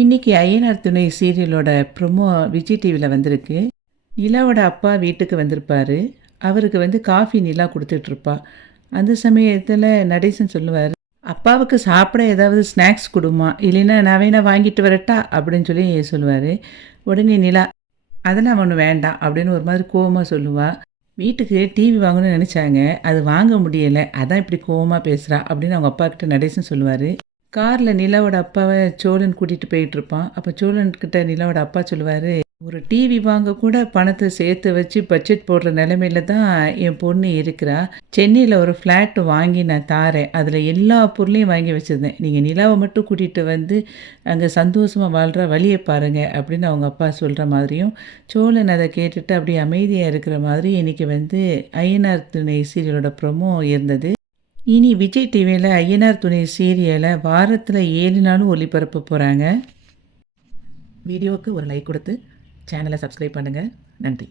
இன்னைக்கு ஐயனார் துணை சீரியலோட ப்ரொமோ விஜய் டிவியில் வந்திருக்கு. நிலாவோட அப்பா வீட்டுக்கு வந்திருப்பாரு. அவருக்கு காஃபி நிலா கொடுத்துட்ருப்பா. அந்த சமயத்தில் நடேசன் சொல்லுவார், அப்பாவுக்கு சாப்பிட ஏதாவது ஸ்நாக்ஸ் கொடுமா, இல்லைன்னா நான் வேணா வாங்கிட்டு வரட்டா அப்படின்னு சொல்லி சொல்லுவார். உடனே நிலா, அதெல்லாம் ஒன்று வேண்டாம் அப்படின்னு ஒரு மாதிரி கோவமாக சொல்லுவா. வீட்டுக்கு டிவி வாங்கணும்னு நினச்சாங்க, அது வாங்க முடியலை, அதான் இப்படி கோவமாக பேசுகிறா அப்படின்னு அவங்க அப்பா கிட்ட நடேசன் சொல்லுவார். காரில் நிலாவோட அப்பாவை சோழன் கூட்டிகிட்டு போயிட்டுருப்பான். அப்போ சோழன்கிட்ட நிலாவோட அப்பா சொல்லுவார், ஒரு டிவி வாங்க கூட பணத்தை சேர்த்து வச்சு பட்ஜெட் போடுற நிலமையில தான் என் பொண்ணு இருக்கிறா. சென்னையில் ஒரு ஃப்ளாட் வாங்கி நான் தாரேன், அதில் எல்லா பொருளையும் வாங்கி வச்சுருந்தேன், நீங்கள் நிலாவை மட்டும் கூட்டிகிட்டு வந்து அங்கே சந்தோஷமாக வாழ்கிற வழியை பாருங்கள் அப்படின்னு அவங்க அப்பா சொல்கிற மாதிரியும், சோழன் அதை கேட்டுட்டு அப்படியே அமைதியாக இருக்கிற மாதிரி இன்றைக்கி ஐயனார் துணை சீரியலோட ப்ரொமோ இருந்தது. இனி விஜய் டிவியில் ஐயனார் துணை சீரியலை வாரத்தில் 7 நாளும் ஒளிபரப்ப போகிறாங்க. வீடியோவுக்கு ஒரு லைக் கொடுத்து சேனலை சப்ஸ்கிரைப் பண்ணுங்கள். நன்றி.